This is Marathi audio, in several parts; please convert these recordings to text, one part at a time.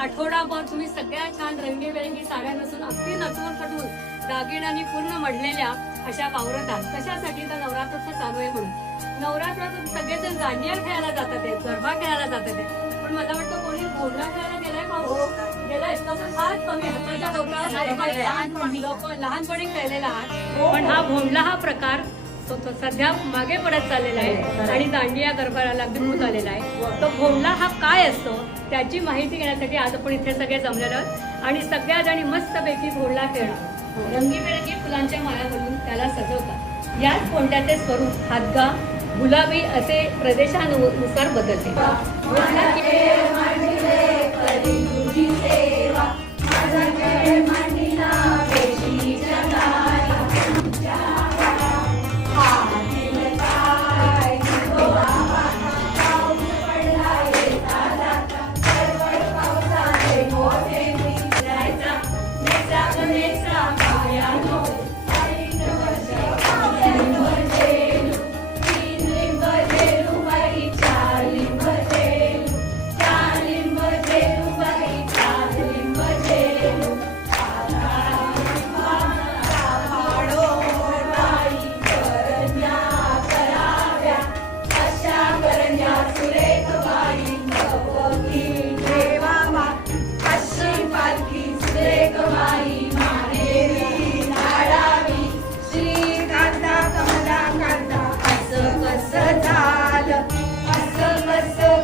आठवडाभर तुम्ही सगळ्या छान रंगीबेरंगी साड्या नसून अगदी नचून खटून दागिन्यांनी पूर्ण मडलेल्या अशा वावरतात. कशासाठी? तर नवरात्र चालू आहे म्हणून. नवरात्रात सगळेजण दांडिया खेळायला जातात आहे गरबा खेळायला जातात आहे पण मला वाटतं कोणी भोंडला खेळायला गेलाय पाहू गेलाय. तसं फार कमी लोक लहानपणी खेळलेला आहात. पण हा भोंडला हा प्रकार सध्या मागे पडत चाललेला आहे. आणि दांडिया गरबाला होत आलेला आहे. तो भोंडला हा काय असतो? त्याची माहिती घेण्यासाठी आज आपण इथे सगळे जमलेलो आहोत. आणि सगळ्या जणी मस्तपैकी भोंडला खेळणार रंगीबेरंगी फुलांच्या माळा घालून त्याला सजवतात. याच कोणत्याचे स्वरूप हातगा गुलाबी असे प्रदेशानुसार बदलते.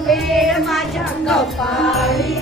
वेळ माझ्या कपाळी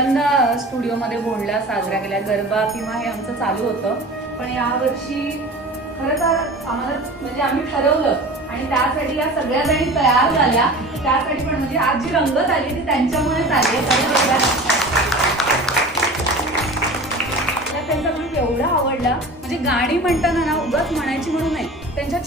पहिल्यांदा स्टुडिओमध्ये बोलल्या साजऱ्या केल्या. गरबा किंवा हे आमचं चालू होतं. पण यावर्षी खरं तर आम्हाला म्हणजे आम्ही ठरवलं. आणि त्यासाठी या सगळ्या जणी तयार झाल्या. त्यासाठी पण म्हणजे आज जी रंगत आली ती त्यांच्यामुळेच आली. त्यांचा ग्रुप एवढा आवडला. म्हणजे गाणी म्हणताना ना उगाच म्हणायची म्हणून नाही त्यांच्या